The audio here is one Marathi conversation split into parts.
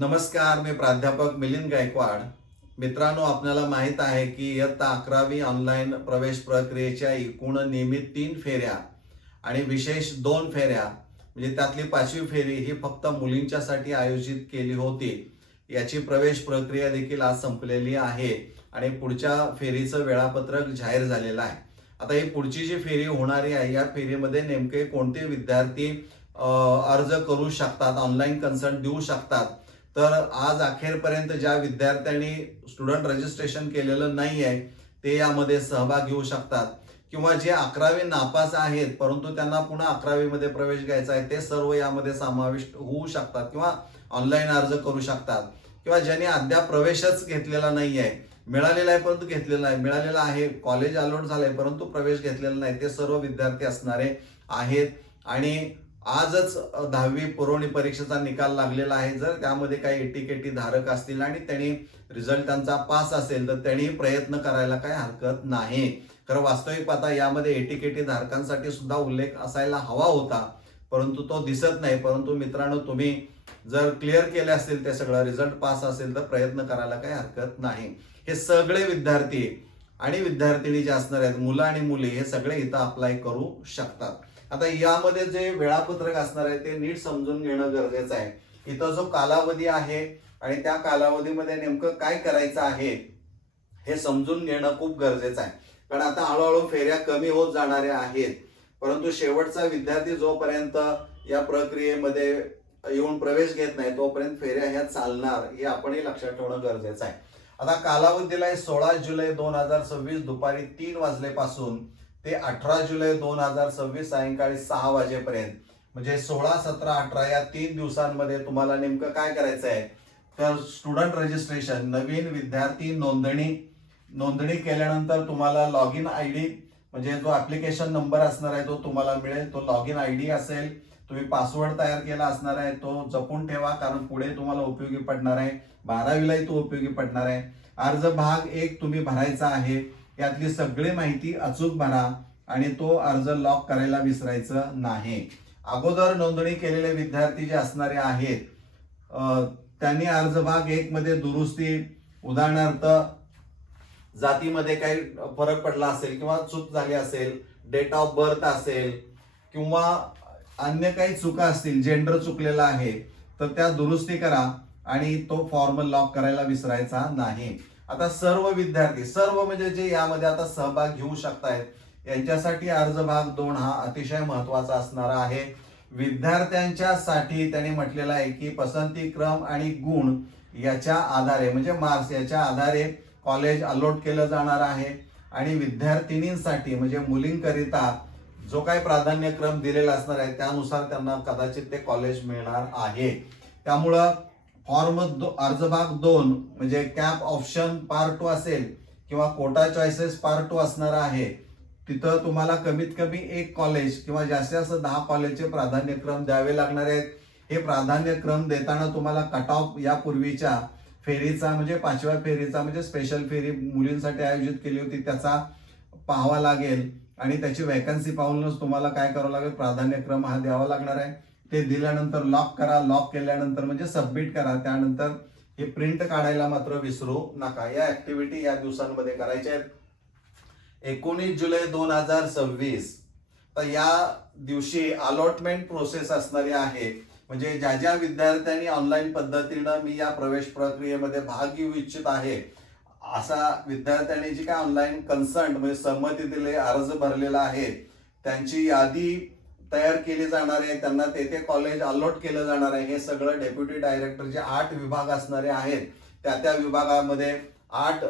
नमस्कार, मी प्राध्यापक मिलिंद गायकवाड. मित्रांनो, आपल्याला माहीत आहे की इयत्ता 11वी ऑनलाईन प्रवेश प्रक्रियेच्या एकूण नियमित 3 फेऱ्या आणि विशेष 2 फेऱ्या म्हणजे त्यातली 5वी फेरी ही फक्त मुलींच्यासाठी आयोजित केली होती. याची प्रवेश प्रक्रिया देखील आज संपलेली आहे आणि पुढच्या फेरीचं वेळापत्रक जाहीर झालेलं आहे. आता ही पुढची जी फेरी होणारी आहे, या फेरीमध्ये नेमके कोणते विद्यार्थी अर्ज करू शकतात, ऑनलाईन कन्सल्ट देऊ शकतात. तर आज अखेरपर्यंत ज्या विद्यार्थ्यांनी स्टुडंट रजिस्ट्रेशन केलेलं नाही आहे ते यामध्ये सहभाग घेऊ शकतात, किंवा जे 11वी नापास आहेत परंतु त्यांना पुन्हा 11वी मध्ये प्रवेश घ्यायचा आहे ते सर्व यामध्ये समाविष्ट होऊ शकतात किंवा ऑनलाईन अर्ज करू शकतात. किंवा ज्यांनी अद्याप प्रवेशच घेतलेला नाही आहे, मिळालेला आहे परंतु घेतलेला आहे, मिळालेला आहे, कॉलेज अलॉट झालंय परंतु प्रवेश घेतलेला नाही, ते सर्व विद्यार्थी असणारे आहेत. आणि आजच 10वी पुरवणी परीक्षेचा निकाल लागलेला आहे. जर त्यामध्ये काही एटीकेटी धारक असतील आणि त्यांनी रिझल्ट त्यांचा पास असेल तर त्यांनी प्रयत्न करायला काही हरकत नाही. खरं वास्तविक पाहता यामध्ये एटीकेटी धारकांसाठी सुद्धा उल्लेख असायला हवा होता, परंतु तो दिसत नाही. परंतु मित्रांनो, तुम्ही जर क्लिअर केले असतील ते सगळं, रिझल्ट पास असेल तर प्रयत्न करायला काही हरकत नाही. हे सगळे विद्यार्थी आणि विद्यार्थिनी जे असणार आहेत, मुलं आणि मुली, हे सगळे इथं अप्लाय करू शकतात. आता यामध्ये जे वेळापत्रक असणार आहे ते नीट समजून घेणं गरजेचं आहे. इथं जो कालावधी आहे आणि त्या कालावधीमध्ये नेमकं काय करायचं आहे हे समजून घेणं खूप गरजेचं आहे. कारण आता हळूहळू फेऱ्या कमी होत जाणाऱ्या आहेत, परंतु शेवटचा विद्यार्थी जोपर्यंत या प्रक्रियेमध्ये येऊन प्रवेश घेत नाही तोपर्यंत फेऱ्या ह्या चालणार, हे आपणही लक्षात ठेवणं गरजेचं आहे. आता कालावधी दिलाय 16 जुलै 2026 दुपारी 3 वाजल्यापासून ते 18 जुलै 2026 सायंकाळी 6 वाजेपर्यंत. म्हणजे 16, 17, 18 या 3 दिवसांमध्ये तुम्हाला नेमकं काय करायचं आहे, तर स्टुडंट रजिस्ट्रेशन, नवीन विद्यार्थी नोंदणी केल्यानंतर तुम्हाला लॉग इन आय डी म्हणजे जो ऍप्लिकेशन नंबर असणार आहे तो तुम्हाला मिळेल. तो लॉग इन आय डी असेल. तुम्ही पासवर्ड तयार केला असणार आहे, तो जपून ठेवा, कारण पुढे तुम्हाला उपयोगी पडणार आहे. 12वीलाही तो उपयोगी पडणार आहे. अर्ज भाग 1 तुम्ही भरायचा आहे. यातली सगळी माहिती अचूक भरा आणि तो अर्ज लॉक करायला विसरायचं नाही. अगोदर नोंदणी केलेले विद्यार्थी जे असणारे आहेत त्यांनी अर्ज भाग 1 मध्ये दुरुस्ती, उदाहरणार्थ जातीमध्ये काही फरक पडला असेल किंवा चूक झाली असेल, डेट ऑफ बर्थ असेल किंवा अन्य काही चुका असतील, जेंडर चुकलेला आहे, तर त्या दुरुस्ती करा आणि तो फॉर्म लॉक करायला विसरायचा नाही. आता सर्व विद्यार्थी, सर्व म्हणजे जे यामध्ये आता सहभाग घेऊ शकतायत, यांच्यासाठी अर्ज भाग 2 हा अतिशय महत्वाचा असणार आहे. विद्यार्थ्यांच्यासाठी त्यांनी म्हटलेलं आहे की पसंती क्रम आणि गुण याच्या आधारे म्हणजे मार्क्स याच्या आधारे कॉलेज अलॉट केलं जाणार आहे. आणि विद्यार्थिनींसाठी म्हणजे मुलींकरिता जो काही प्राधान्यक्रम दिलेला असणार आहे त्यानुसार त्यांना कदाचित ते कॉलेज मिळणार आहे. त्यामुळं अर्ज भाग 2 म्हणजे कॅप ऑप्शन पार्ट 2 असेल किंवा कोटा चॉईसेस पार्ट 2 असणार आहे. तिथं तुम्हाला कमीत कमी 1 कॉलेज किंवा जास्तीत जास्त 10 कॉलेजचे प्राधान्यक्रम द्यावे लागणार आहेत. हे प्राधान्यक्रम देताना तुम्हाला कट ऑफ यापूर्वीच्या फेरीचा म्हणजे 5व्या फेरीचा म्हणजे स्पेशल फेरी मुलींसाठी आयोजित केली होती त्याचा पाहावा लागेल आणि त्याची वॅकन्सी पाहूनच तुम्हाला काय करावं लागेल, प्राधान्यक्रम हा द्यावा लागणार आहे. ते दिल्यानंतर लॉक करा. लॉक केल्यानंतर म्हणजे सबमिट करा. त्यानंतर हे प्रिंट काढायला मात्र विसरू नका. या ऍक्टिव्हिटी या दिवसांमध्ये करायच्या आहेत. 19 जुलै 2026 तर या दिवशी अलॉटमेंट प्रोसेस असणारी आहे. म्हणजे ज्या ज्या विद्यार्थ्यांनी ऑनलाईन पद्धतीनं मी या प्रवेश प्रक्रियेमध्ये भाग घेऊ इच्छित आहे असा विद्यार्थ्यांनी जी काय ऑनलाईन कन्सर्ट म्हणजे संमती दिले, अर्ज भरलेला आहे, त्यांची यादी तयार केली जाणार आहे. त्यांना तेथे कॉलेज अलॉट केलं जाणार आहे. हे सगळं डेप्युटी डायरेक्टर जे 8 विभाग असणारे आहेत त्या विभागामध्ये 8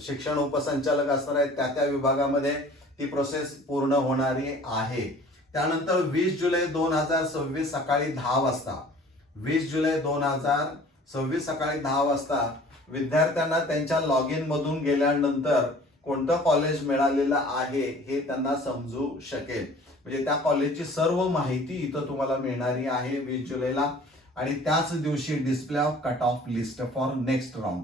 शिक्षण उपसंचालक असणार आहेत, त्या विभागामध्ये ती प्रोसेस पूर्ण होणारी आहे. त्यानंतर 20 जुलै 2026 सकाळी 10 वाजता 20 जुलै 2026 सकाळी 10 वाजता विद्यार्थ्यांना त्यांच्या लॉग इन मधून गेल्यानंतर कोणतं कॉलेज मिळालेलं आहे हे त्यांना समजू शकेल. म्हणजे त्या कॉलेजची सर्व माहिती इथं तुम्हाला मिळणारी आहे 20 जुलैला. आणि त्याच दिवशी display of cut off list for next round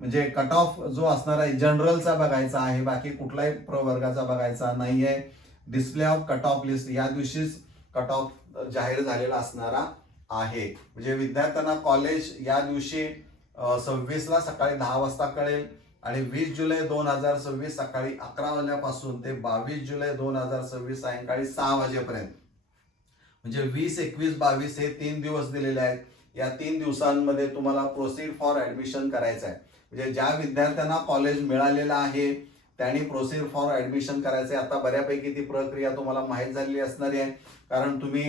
म्हणजे कट ऑफ जो असणार आहे जनरलचा बघायचा आहे, बाकी कुठलाही प्रवर्गाचा बघायचा नाहीये. Display of cut off list या दिवशीच कट ऑफ जाहीर झालेला असणारा आहे. म्हणजे विद्यार्थ्यांना कॉलेज या दिवशी 26ला सकाळी 10 वाजता कळेल आणि 20 जुलै 2026 सकाळी 11 वाजल्यापासून ते 22 जुलै 2026 सायंकाळी 6 वाजेपर्यंत, म्हणजे 20, 21, 22 हे 3 दिवस दिलेले आहेत. या 3 दिवसांमध्ये तुम्हाला प्रोसीड फॉर ऍडमिशन करायचं आहे. म्हणजे ज्या विद्यार्थ्यांना कॉलेज मिळालेलं आहे त्यांनी प्रोसीड फॉर ऍडमिशन करायचं आहे. आता बऱ्यापैकी ती प्रक्रिया तुम्हाला माहीत झालेली असणारी आहे, कारण तुम्ही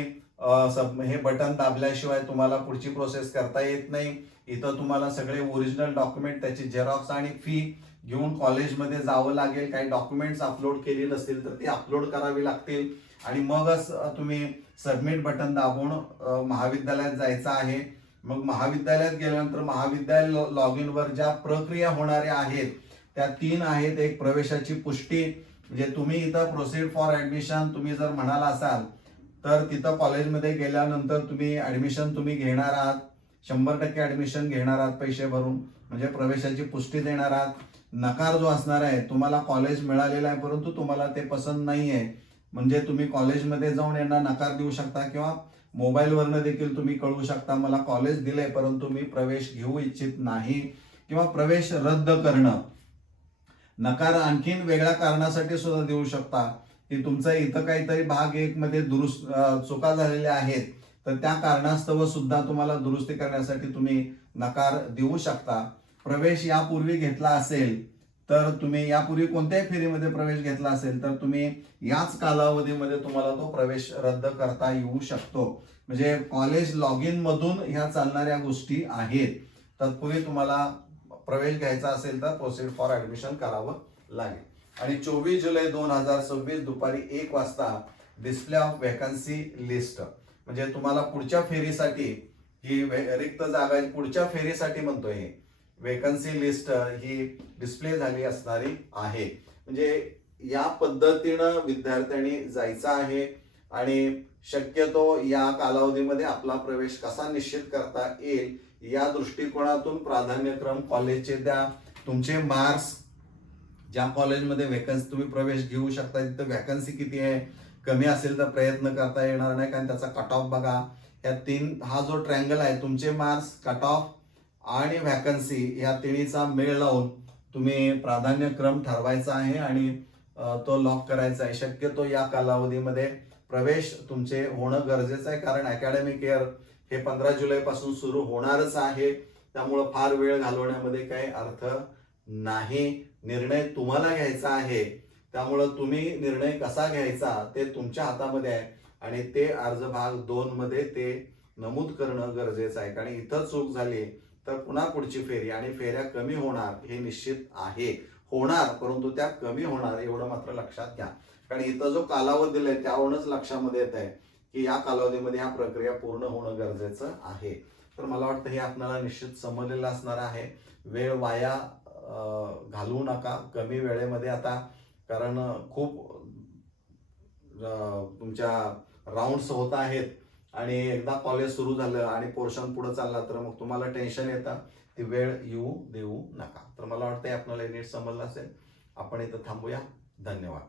हे बटन दाबल्याशिवाय तुम्हाला पुढची प्रोसेस करता येत नाही. इथं तुम्हाला सगळे ओरिजिनल डॉक्युमेंट, त्याची झेरॉक्स आणि फी घेऊन कॉलेजमध्ये जावं लागेल. काही डॉक्युमेंट्स अपलोड केलेली नसतील तर ती अपलोड करावी लागतील आणि मगच तुम्ही सबमिट बटन दाबून महाविद्यालयात जायचं आहे. मग महाविद्यालयात गेल्यानंतर महाविद्यालय लॉग इनवर ज्या प्रक्रिया होणाऱ्या आहेत त्या 3 आहेत. एक प्रवेशाची पुष्टी, म्हणजे तुम्ही इथं प्रोसीड फॉर ऍडमिशन तुम्ही जर म्हणाला असाल तर तिथं कॉलेजमध्ये गेल्यानंतर तुम्ही ऍडमिशन तुम्ही घेणार आहात, 100% ऍडमिशन घेणार आहात पैसे भरून, म्हणजे प्रवेशाची पुष्टी देणार आहात. नकार जो असणार आहे, तुम्हाला कॉलेज मिळालेला आहे परंतु तुम्हाला ते पसंत नाही आहे, म्हणजे तुम्ही कॉलेजमध्ये जाऊन यांना नकार देऊ शकता किंवा मोबाईलवरनं देखील तुम्ही कळवू शकता मला कॉलेज दिलंय परंतु मी प्रवेश घेऊ इच्छित नाही, किंवा प्रवेश रद्द करणं. नकार आणखीन वेगळ्या कारणासाठी सुद्धा देऊ शकता की तुमचा इथं काहीतरी भाग 1 मध्ये चुका झालेल्या आहेत तर त्या कारणास्तव सुद्धा तुम्हाला दुरुस्ती करण्यासाठी तुम्ही नकार देऊ शकता. प्रवेश यापूर्वी घेतला असेल तर तुम्ही यापूर्वी कोणत्याही फेरीमध्ये प्रवेश घेतला असेल तर तुम्ही याच कालावधीमध्ये तुम्हाला तो प्रवेश रद्द करता येऊ शकतो. म्हणजे कॉलेज लॉग इन मधून ह्या चालणाऱ्या गोष्टी आहेत. तत्पूर्वी तुम्हाला प्रवेश घ्यायचा असेल तर प्रोसीड फॉर ऍडमिशन करावं लागेल. आणि 24 जुलै 2026 दुपारी 1 वाजता डिस्प्ले ऑफ व्हॅकन्सी लिस्ट, म्हणजे तुम्हाला पुढच्या फेरीसाठी ही रिक्त जागा पुढच्या फेरीसाठी म्हणतोय हे व्हॅकन्सी लिस्ट ही डिस्प्ले झाली असणारी आहे. म्हणजे या पद्धतीनं विद्यार्थ्यांनी जायचं आहे आणि शक्यतो या कालावधीमध्ये आपला प्रवेश कसा निश्चित करता येईल या दृष्टिकोनातून प्राधान्यक्रम कॉलेजचे द्या. तुमचे मार्क्स, ज्या कॉलेजमध्ये व्हॅकन्सी तुम्ही प्रवेश घेऊ शकता तिथं व्हॅकन्सी किती आहे, कमी असेल तर प्रयत्न करता येणार नाही कारण त्याचा कट ऑफ बघा. या 3 हा जो ट्रँगल आहे तुमचे मार्क्स, कट ऑफ आणि व्हॅकन्सी या तिन्हीचा मेळ लावून तुम्ही प्राधान्यक्रम ठरवायचा आहे आणि तो लॉक करायचा आहे. शक्यतो या कालावधीमध्ये प्रवेश तुमचे होणं गरजेचं आहे कारण अकॅडमिक इयर हे 15 जुलैपासून सुरू होणारच आहे. त्यामुळं फार वेळ घालवण्यामध्ये काही अर्थ नाही. निर्णय तुम्हाला घ्यायचा आहे, त्यामुळं तुम्ही निर्णय कसा घ्यायचा ते तुमच्या हातामध्ये आहे आणि ते अर्ज भाग 2 मध्ये ते नमूद करणं गरजेचं आहे. कारण इथं चूक झाली तर पुन्हा पुढची फेरी आणि फेऱ्या कमी होणार हे निश्चित आहे. होणार परंतु त्या कमी होणार एवढं मात्र लक्षात घ्या. कारण इथं जो कालावधी दिलाय त्यावरूनच लक्षामध्ये येत आहे की या कालावधीमध्ये ह्या प्रक्रिया पूर्ण होणं गरजेचं आहे. तर मला वाटतं हे आपल्याला निश्चित समजलेलं असणार आहे. वेळ वाया घालवू नका कमी वेळेमध्ये आता, कारण खूप तुमच्या राऊंड्स होत आहेत आणि एकदा कॉलेज सुरू झालं आणि पोर्शन पुढे चालला तर मग तुम्हाला टेन्शन येतं. ती वेळ येऊ देऊ नका. तर मला वाटतं आपल्याला नीट समजलं असेल. आपण इथं थांबूया. धन्यवाद.